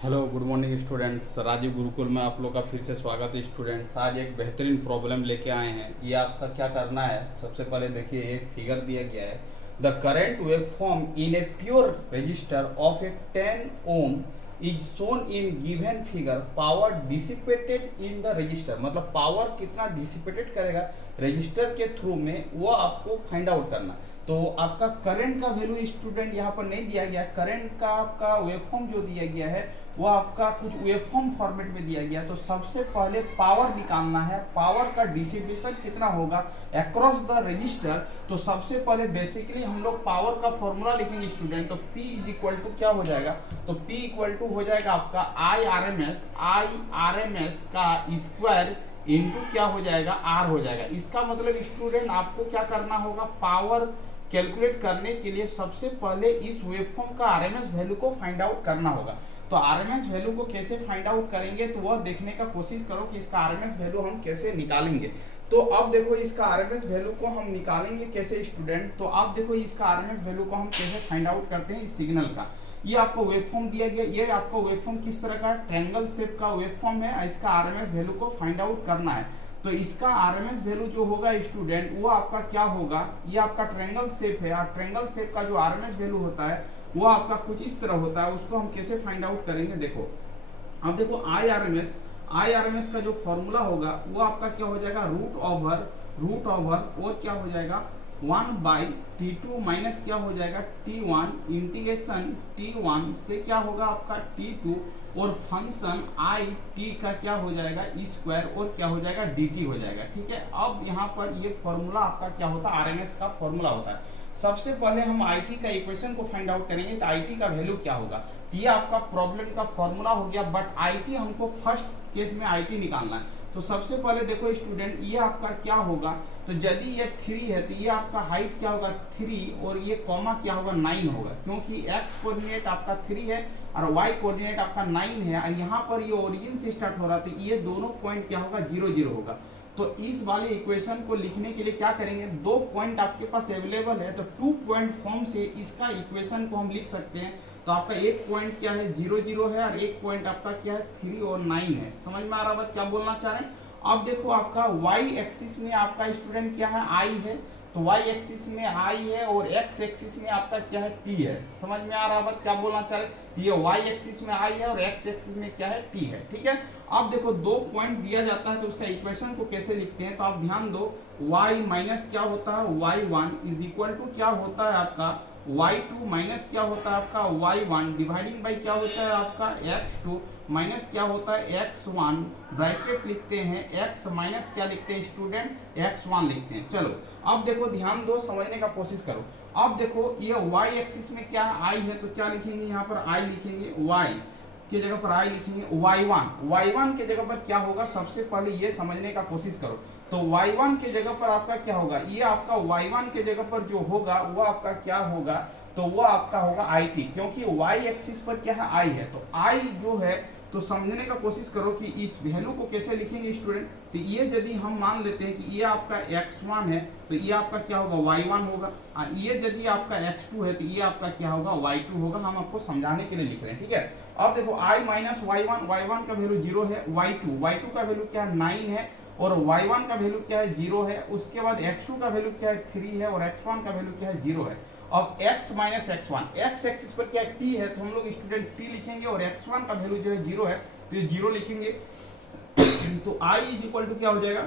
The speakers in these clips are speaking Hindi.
Hello good morning students. Rajeev Gurukul में आप लोग का फिर से स्वागत है स्टूडेंट्स। आज एक बेहतरीन प्रॉब्लम लेके आए हैं। ये आपका क्या करना है, सबसे पहले देखिए एक फिगर दिया गया है। The current wave form in a pure resistor of a 10 ohm is shown in given figure. Power dissipated in the resistor, मतलब पावर कितना डिसिपेटेड करेगा रजिस्टर के थ्रू में, वो आपको फाइंड आउट करना। तो आपका करंट का वैल्यू स्टूडेंट यहाँ पर नहीं दिया गया। करंट का आपका वेवफॉर्म जो दिया गया है वो आपका कुछ वेवफॉर्म फॉर्मेट में दिया गया। तो सबसे पहले पावर निकालना है, पावर का डिसिपेशन कितना होगा अक्रॉस द रजिस्टर। तो सबसे पहले बेसिकली हम लोग पावर का फॉर्मूला लिखेंगे स्टूडेंट। तो P इज इक्वल टू क्या हो जाएगा, तो P इक्वल टू हो जाएगा आपका I RMS का स्क्वायर इंटू क्या हो जाएगा R हो जाएगा। इसका मतलब स्टूडेंट आपको क्या करना होगा, पावर कैलकुलेट करने के लिए सबसे पहले इस वेवफॉर्म का आरएमएस वैल्यू को फाइंड आउट करना होगा। तो आरएमएस वैल्यू को कैसे फाइंड आउट करेंगे, तो वह देखने का कोशिश करो कि इसका आरएमएस वैल्यू हम कैसे निकालेंगे। तो अब देखो इसका आरएमएस वैल्यू को हम निकालेंगे कैसे स्टूडेंट। तो आप देखो इसका आरएमएस वैल्यू को हम कैसे फाइंड आउट करते हैं इस सिग्नल का। ये आपको वेवफॉर्म दिया गया, ये आपको वेवफॉर्म किस तरह का ट्रायंगल शेप का वेवफॉर्म है। इसका आरएमएस वैल्यू को फाइंड आउट करना है। तो इसका आरएमएस वैल्यू जो होगा स्टूडेंट वो आपका क्या होगा, ये आपका ट्रायंगल शेप है और ट्रायंगल शेप का जो आरएमएस वैल्यू होता है वो आपका कुछ इस तरह होता है। उसको हम कैसे फाइंड आउट करेंगे, देखो अब देखो आई आर एम एस का जो फॉर्मूला होगा वो आपका क्या हो जाएगा, रूट ओवर और क्या हो जाएगा 1/T2 माइनस क्या हो जाएगा T1 इंटीग्रेशन T1 से क्या होगा आपका T2 और फंक्शन आई टी का क्या हो जाएगा स्क्वायर और क्या हो जाएगा dt हो जाएगा। ठीक है, अब यहाँ पर ये फॉर्मूला आपका क्या होता है, आरएमएस का फॉर्मूला होता है। सबसे पहले हम आई टी का इक्वेशन को फाइंड आउट करेंगे। तो आई टी का वैल्यू क्या होगा, तो ये आपका प्रॉब्लम का फॉर्मूला हो गया, बट आई टी हमको फर्स्ट केस में आई टी निकालना है। तो सबसे पहले देखो स्टूडेंट ये आपका क्या होगा, तो यदि ये 3 है तो ये आपका हाइट क्या होगा 3 और ये कॉमा क्या होगा 9 होगा, क्योंकि x कोऑर्डिनेट आपका 3 है और y कोऑर्डिनेट आपका 9 है और यहाँ पर ये ओरिजिन से स्टार्ट हो रहा था, ये दोनों पॉइंट क्या होगा 0 0 होगा। तो इस वाले इक्वेशन को लिखने के लिए क्या करेंगे, 2 पॉइंट आपके पास अवेलेबल है तो 2 पॉइंट फॉर्म से इसका इक्वेशन को हम लिख सकते हैं। तो आपका एक पॉइंट क्या है 0 0 है और एक पॉइंट आपका क्या है 3 और 9 है। समझ में आ रहा बात क्या बोलना चाह रहे हैं। अब देखो आपका y एक्सिस में आपका स्टूडेंट क्या है i है, तो y एक्सिस में i है और x एक्सिस में आपका क्या है t है। समझ में आ रहा बात क्या बोलना चाह रहे, ये y एक्सिस में i है और x एक्सिस में क्या है t है। ठीक है, अब देखो 2 पॉइंट दिया जाता है तो उसका इक्वेशन को कैसे लिखते हैं, तो आप ध्यान दो y माइनस क्या होता है y1 इज इक्वल टू क्या होता है आपका y2 माइनस क्या होता है आपका y1 डिवाइडिंग बाई क्या होता है आपका x2 माइनस क्या होता है x1, ब्रैकेट लिखते हैं x माइनस क्या लिखते हैं स्टूडेंट x1 लिखते हैं। चलो अब देखो ध्यान दो, समझने का कोशिश करो। अब देखो ये y एक्सिस में क्या i है तो क्या लिखेंगे यहाँ पर i लिखेंगे, y की जगह पर i लिखेंगे, y1 के जगह पर क्या होगा, सबसे पहले ये समझने का कोशिश करो। तो y1 के जगह पर आपका क्या होगा, ये आपका y1 के जगह पर जो होगा वो आपका क्या होगा, तो वो आपका होगा it, क्योंकि y एक्सिस पर क्या है i है। तो i जो है तो समझने का कोशिश करो कि इस वैल्यू को कैसे लिखेंगे स्टूडेंट। तो ये यदि हम मान लेते हैं कि ये आपका x1 है तो ये आपका क्या होगा y1 होगा, और ये यदि आपका x2 है तो ये आपका क्या होगा y2 होगा। हम आपको समझाने के लिए लिख रहे हैं। ठीक है, अब देखो i माइनस y1 का वैल्यू 0 है, y2 का वैल्यू क्या है 9 है और y1 का वैल्यू क्या है 0 है। उसके बाद x2 का वैल्यू क्या है 3 है और x1 का वैल्यू क्या है 0 है। अब x minus x1, x axis पर क्या t है तो हम लोग स्टूडेंट t लिखेंगे और x1 का वैल्यू जो है 0 है तो ये 0 लिखेंगे। तो i इज इक्वल टू क्या हो जाएगा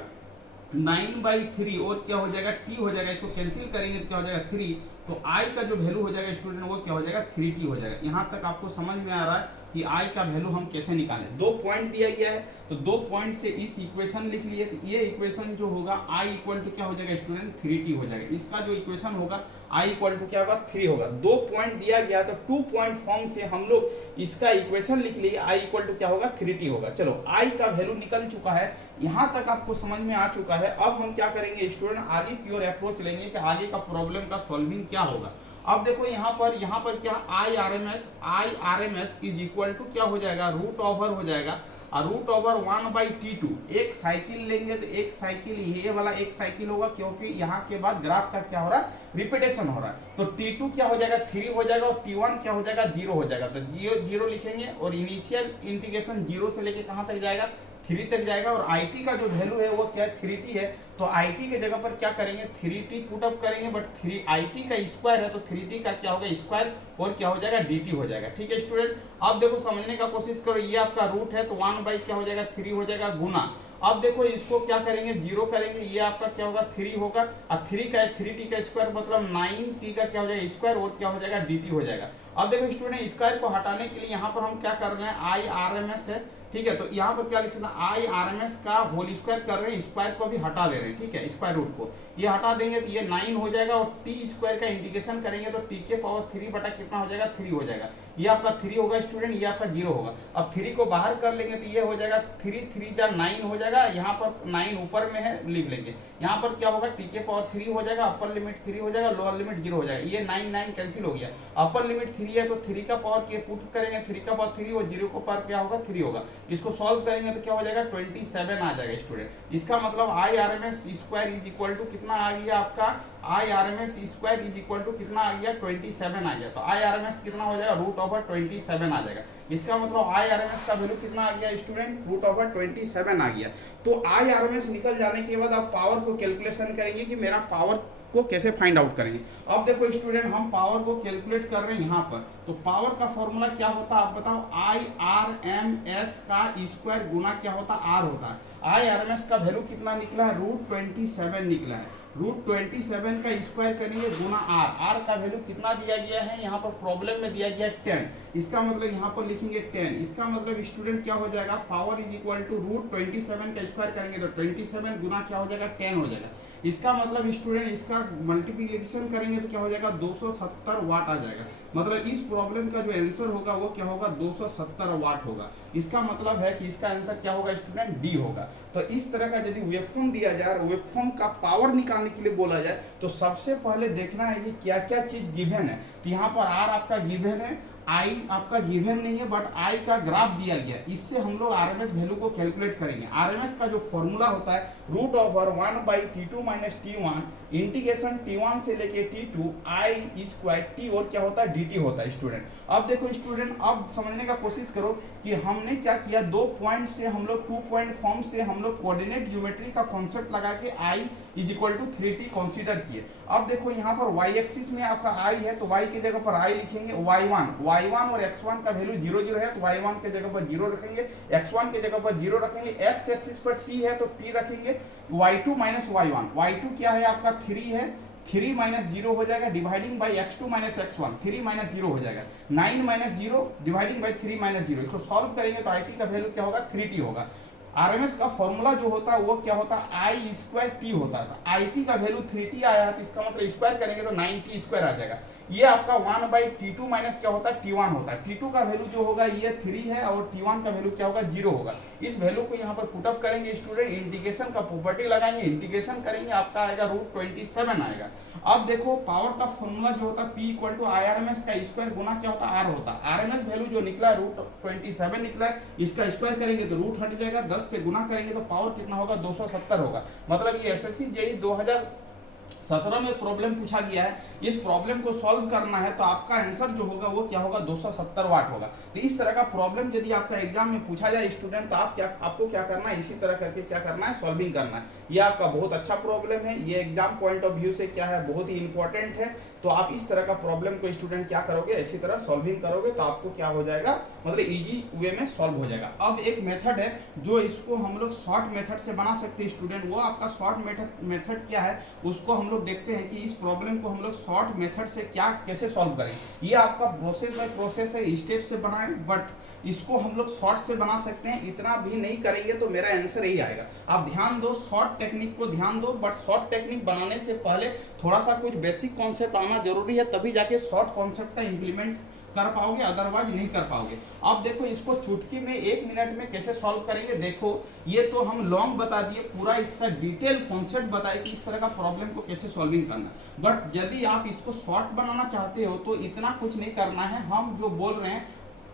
9/3 और क्या हो जाएगा t हो जाएगा, इसको कैंसिल करेंगे तो क्या हो जाएगा 3। तो i का जो वैल्यू हो जाएगा स्टूडेंट वो क्या हो जाएगा 3t हो जाएगा। यहाँ तक आपको समझ में आ रहा है कि i का वैल्यू हम कैसे निकालें। 2 पॉइंट दिया गया है तो 2 पॉइंट से इस इक्वेशन लिख लिए, तो ये इक्वेशन जो होगा i इक्वल टू क्या हो जाएगा स्टूडेंट 3t हो जाएगा। इसका जो इक्वेशन होगा i इक्वल टू क्या होगा 3 होगा। 2 पॉइंट दिया गया तो 2 पॉइंट फॉर्म से हम लोग इसका इक्वेशन लिख लिए, i इक्वल टू क्या होगा 3t होगा। चलो i का वैल्यू निकल चुका है, यहाँ तक आपको समझ में आ चुका है। अब हम क्या करेंगे स्टूडेंट, आगे की ओर अप्रोच लेंगे कि आगे का प्रॉब्लम का सॉल्विंग क्या होगा। अब देखो यहाँ पर क्या I R M S is equal to क्या हो जाएगा, रूट ओवर हो जाएगा और रूट ओवर 1/T2। एक साइकिल लेंगे तो एक साइकिल ये वाला एक साइकिल होगा, क्योंकि यहाँ के बाद ग्राफ का क्या हो रहा है, रिपीटेशन हो रहा है। तो T2 क्या हो जाएगा, 3 हो जाएगा और T1 क्या हो जाएगा, 0 हो जाएगा। तो 0 लिखेंगे और इनिशियल इंटीग्रेशन 0 से लेके कहाँ तक जाएगा, 3 तक जाएगा। और IT का जो वैल्यू है वो क्या है, 3T है। तो IT के जगह पर क्या करेंगे, 3T पुट अप करेंगे, बट 3IT का स्क्वायर है तो 3T का क्या होगा, स्क्वायर और क्या हो जाएगा, DT हो जाएगा। ठीक है स्टूडेंट, अब देखो समझने का कोशिश करो, ये आपका रूट है तो 1 क्या हो जाएगा, 3 हो जाएगा गुना। अब देखो इसको क्या करेंगे, 0 करेंगे, ये आपका क्या होगा, 3 होगा और 3T का स्क्वायर मतलब 9T का क्या हो जाएगा, स्क्वायर और क्या हो जाएगा, DT हो जाएगा। अब देखो स्टूडेंट, स्क्वायर को हटाने के लिए यहाँ पर हम क्या कर रहे हैं, आई आर एम एस है। ठीक है, तो यहाँ पर क्या लिख सकते हैं, आई आर एम एस का होल स्क्वायर कर रहे हैं, स्क्वायर को भी हटा दे रहे हैं। ठीक है, स्क्वायर रूट को ये हटा देंगे तो ये 9 हो जाएगा और टी स्क्वायर का इंटीग्रेशन करेंगे तो टी के पावर 3 बटा कितना हो जाएगा, 3 हो जाएगा। ये आपका 3 होगा स्टूडेंट, ये आपका 0 होगा। अब 3 को बाहर कर लेंगे तो ये हो जाएगा 3 जा 9 हो जाएगा। यहाँ पर 9 ऊपर में है, लिख लेंगे। यहाँ पर क्या होगा, टी के पावर 3 हो जाएगा, अपर लिमिट 3 हो जाएगा, लोअर लिमिट 0 हो जाएगा। ये 9 कैंसिल हो गया। अपर लिमिट 3 है तो 3 का पावर के पुट करेंगे, 3 का पावर 3 और 0 को पावर क्या होगा, 3 होगा। इसको सॉल्व करेंगे तो क्या हो जाएगा, 27 आ जाएगा स्टूडेंट। इसका मतलब I R M S square is equal to कितना आ गया आपका, I R M S square is equal to कितना आ गया, 27 आ गया। तो आई आर एम एस कितना हो जाएगा, रूट ओवर 27 आ जाएगा। इसका मतलब आई आर एम एस का वैल्यू कितना आ गया स्टूडेंट, रूट ओवर 27 आ गया। तो आई आर एम एस निकल जाने के बाद आप पावर को कैलकुलेशन करेंगे कि मेरा पावर को कैसे फाइंड आउट करेंगे। अब देखो स्टूडेंट, हम पावर को कैलकुलेट कर रहे हैं यहाँ पर। तो पावर का फॉर्मूला क्या होता है आप बताओ, आई आर एम एस का स्क्वायर गुना क्या होता है, आर होता है। आई आर एम एस का वैल्यू कितना निकला है, रूट 27 निकला है। रूट 27 का स्क्वायर करेंगे गुना आर। आर का वैल्यू कितना दिया गया है, यहाँ पर प्रॉब्लम में दिया गया है 10। इसका मतलब यहाँ पर लिखेंगे 10। इसका मतलब स्टूडेंट क्या हो जाएगा, power is equal to root 27 का स्क्वायर करेंगे तो 27 गुना क्या हो जाएगा, 10 हो जाएगा। इसका मतलब स्टूडेंट इसका मल्टीप्लिकेशन करेंगे तो क्या हो जाएगा, 270 वाट आ जाएगा। मतलब इस प्रॉब्लम का जो आंसर होगा वो क्या होगा, 270 वाट होगा। इसका मतलब है कि इसका आंसर क्या होगा स्टूडेंट, डी होगा। तो इस तरह का यदि वेवफॉर्म दिया जाए, वेवफॉर्म का पावर निकालने के लिए बोला जाए तो सबसे पहले देखना है कि क्या क्या चीज गिवन है। तो यहाँ पर आर आपका गिवन है, आई आपका गिवन नहीं है, बट आई का ग्राफ दिया गया। इससे हम लोग आरएमएस वैल्यू को कैलकुलेट करेंगे। आरएमएस का जो फॉर्मूला होता है root over 1/T2 minus T1 integration T1 से लेके T2 आई स्क्वायर टी और क्या होता है, dt होता है स्टूडेंट। अब देखो स्टूडेंट, अब समझने का कोशिश करो कि हमने क्या किया, 2 पॉइंट से हम लोग 2 पॉइंट फॉर्म से हम लोग कोऑर्डिनेट ज्योमेट्री का कॉन्सेप्ट लगा के I is equal to 3t consider किए। अब देखो यहाँ पर y एक्सिस में आपका i है तो y की जगह पर i लिखेंगे, y1 और x1 का वैल्यू 0 0 है तो y1 के जगह पर 0 रखेंगे, x1 के जगह पर 0 रखेंगे। x एक्सिस पर t है तो t रखेंगे। y2 माइनस y1, y2 क्या है आपका 3 है, 3 माइनस 0 हो जाएगा dividing by x2 minus x1, 3 minus 0 हो जाएगा। 9 माइनस 0 डिवाइडिंग बाई 3 माइनस 0। इसको सॉल्व करेंगे तो it का वैल्यू क्या होगा, 3t होगा। आरएमएस का फॉर्मूला जो होता है वो क्या होता है, आई स्क्वायर टी होता है। IT का वैल्यू 3t आया तो इसका मतलब स्क्वायर करेंगे तो 9t स्क्वायर आ जाएगा। ये आपका 1/T2 माइनस क्या होता है, T1 होता है। T2 का वैल्यू जो होगा ये 3 है और T1 का वैल्यू क्या होगा, 0 होगा। इस वैल्यू को यहाँ पर पुटअप करेंगे स्टूडेंट, इंटीग्रेशन का प्रॉपर्टी लगाएंगे, इंटीग्रेशन करेंगे, आपका आएगा रूट 27 आएगा। अब देखो पावर का फॉर्मूला जो होता है P इक्वल टू IRMS का स्क्वायर गुना क्या होता है, R होता है। RMS वैल्यू जो निकला है रूट 27 निकला है, इसका स्क्वायर करेंगे तो रूट हट जाएगा, 10 से गुना करेंगे तो पावर कितना होगा, 270 होगा। मतलब ये SSC JEE 2017 में प्रॉब्लम पूछा गया है। इस प्रॉब्लम को सॉल्व करना है तो आपका आंसर जो होगा वो क्या होगा, 270 वाट होगा। तो इस तरह का प्रॉब्लम यदि आपका एग्जाम में पूछा जाए स्टूडेंट तो आपको क्या करना है, इसी तरह करके क्या करना है, सॉल्विंग करना है। ये आपका बहुत अच्छा प्रॉब्लम है, ये एग्जाम पॉइंट ऑफ व्यू से क्या है, बहुत ही इंपॉर्टेंट है। तो आप इस तरह का प्रॉब्लम को स्टूडेंट क्या करोगे, इसी तरह सॉल्विंग करोगे तो आपको क्या हो जाएगा, मतलब इजी वे में सॉल्व हो जाएगा। अब एक मेथड है जो इसको हम लोग शॉर्ट मेथड से बना सकते हैं स्टूडेंट। वो आपका शॉर्ट मेथड क्या है उसको हम लोग देखते हैं कि इस प्रॉब्लम को हम लोग शॉर्ट मेथड से क्या कैसे सॉल्व करें। ये आपका प्रोसेस बाय प्रोसेस है, स्टेप से बनाएं, बट इसको हम लोग शॉर्ट से बना सकते हैं। इतना भी नहीं करेंगे तो मेरा आंसर यही आएगा। आप ध्यान दो, शॉर्ट टेक्निक को ध्यान दो, बट शॉर्ट टेक्निक बनाने से पहले थोड़ा सा कुछ बेसिक कॉन्सेप्ट आना जरूरी है, तभी जाके शॉर्ट कॉन्सेप्ट का इंप्लीमेंट कर पाओगे, अदरवाइज नहीं कर पाओगे। अब देखो इसको चुटकी में 1 मिनट में कैसे सॉल्व करेंगे। देखो ये तो हम लॉन्ग बता दिए, पूरा इसका डिटेल कॉन्सेप्ट बताए कि इस तरह का प्रॉब्लम को कैसे सॉल्विंग करना। बट यदि आप इसको शॉर्ट बनाना चाहते हो तो इतना कुछ नहीं करना है, हम जो बोल रहे हैं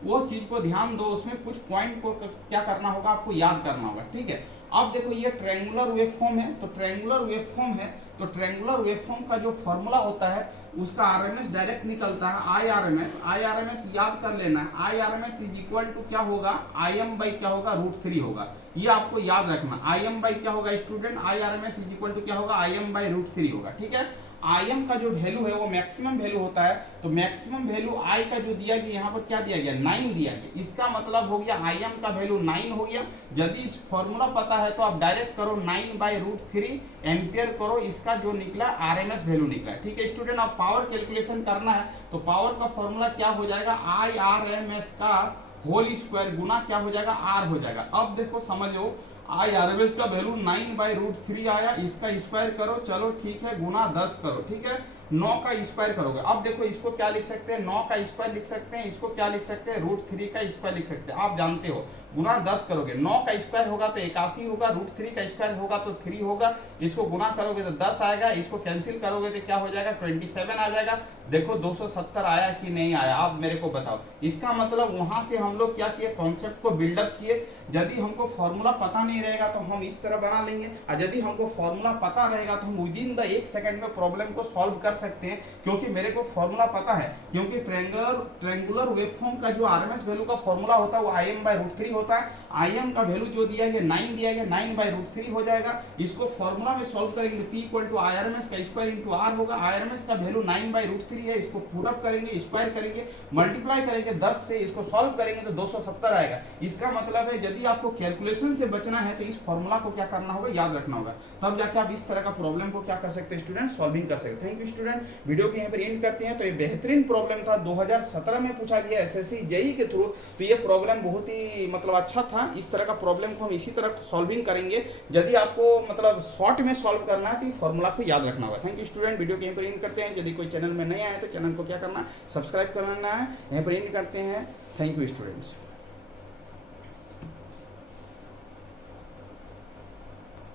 वो चीज को ध्यान दो, उसमें कुछ पॉइंट को क्या करना होगा, आपको याद करना होगा, ठीक है। अब देखो ये ट्रायंगुलर वेवफॉर्म है, तो ट्रायंगुलर वेवफॉर्म है तो ट्रायंगुलर वेवफॉर्म का जो फॉर्मूला होता है उसका आरएमएस डायरेक्ट निकलता है, आई आर एम एस याद कर लेना है। I R M S is equal to क्या होगा, आई एम बाई क्या होगा, √3 होगा। ये आपको याद रखना, आई एम बाई क्या होगा student, I R M S is equal to क्या होगा, आई एम बाई √3 होगा, ठीक है। आई एम का जो वैल्यू है वो मैक्सिमम वैल्यू होता है, तो मैक्सिमम वैल्यू आई का जो दिया गया यहाँ पर क्या दिया गया, 9 दिया गया। इसका मतलब हो गया आई एम का वैल्यू 9 हो गया। यदि इस फॉर्मूला पता है तो आप डायरेक्ट करो 9/√3 एम्पियर करो, इसका जो निकला आरएमएस वैल्यू निकला, ठीक है स्टूडेंट। आप पावर कैलकुलेशन करना है तो पावर का फॉर्मूला क्या हो जाएगा, IRMS का होल स्क्वायर गुना क्या हो जाएगा, R हो जाएगा। अब देखो समझो IRMS का वैल्यू 9/√3 आया, इसका स्क्वायर करो, चलो ठीक है, गुना 10 करो, ठीक है, 9 का स्क्वायर करोगे। अब देखो इसको क्या लिख सकते हैं, 9 का स्क्वायर लिख सकते हैं, इसको क्या लिख सकते हैं, √3 का स्क्वायर लिख सकते हैं। आप जानते हो गुना 10 करोगे, 9 का स्क्वायर होगा तो 81 होगा, √3 का स्क्वायर होगा तो 3 होगा, इसको गुना करोगे तो 10 आएगा, इसको कैंसिल करोगे तो क्या हो जाएगा, 27 आ जाएगा। देखो 270 आया कि नहीं आया, आप मेरे को बताओ। इसका मतलब वहां से हम लोग क्या किए, कॉन्सेप्ट को बिल्डअप किए। यदि हमको फॉर्मूला पता नहीं रहेगा तो हम इस तरह बना लेंगे, और यदि हमको फॉर्मूला पता रहेगा तो हम विदिन द 1 सेकंड में प्रॉब्लम को सॉल्व कर सकते हैं, क्योंकि मेरे को फॉर्मूला पता है। क्योंकि ट्रायंगुलर वेवफॉर्म का जो आरएमएस वैल्यू का फॉर्मूला होता है वो IM/√3 होता है। IM का वैल्यू जो दिया गया 9 दिया गया, 9/√3 हो जाएगा। इसको फॉर्मूला में सॉल्व करेंगे, P = IRMS का स्क्वायर इंटू R होगा। IRMS का वैल्यू 9/√3 है, इसको पुट अप करेंगे, स्क्वायर करेंगे, मल्टीप्लाई करेंगे 10 से, इसको सॉल्व करेंगे तो 270 आएगा। इसका मतलब है यदि आपको कैलकुलेशन से बचना है तो इस फॉर्मूला को क्या करना होगा, याद रखना होगा, तब जाके आप इस तरह का प्रॉब्लम को क्या कर सकते हैं स्टूडेंट, सॉल्विंग कर सकते हैं। थैंक यू स्टूडेंट, वीडियो के यहाँ पर एंड करते हैं। तो ये बेहतरीन प्रॉब्लम था, 2017 में पूछा गया SSC JEE के थ्रू, तो ये प्रॉब्लम बहुत ही मतलब अच्छा था। इस तरह का प्रॉब्लम को हम इसी तरह सॉल्विंग करेंगे। यदि आपको मतलब शॉर्ट में सॉल्व करना है तो फॉर्मूला को याद रखना होगा। थैंक यू स्टूडेंट, वीडियो के यहाँ पर एंड करते हैं। यदि कोई चैनल में नया है तो चैनल को क्या करना है, सब्सक्राइब करना है। यहाँ पर एंड करते हैं। Thank you students.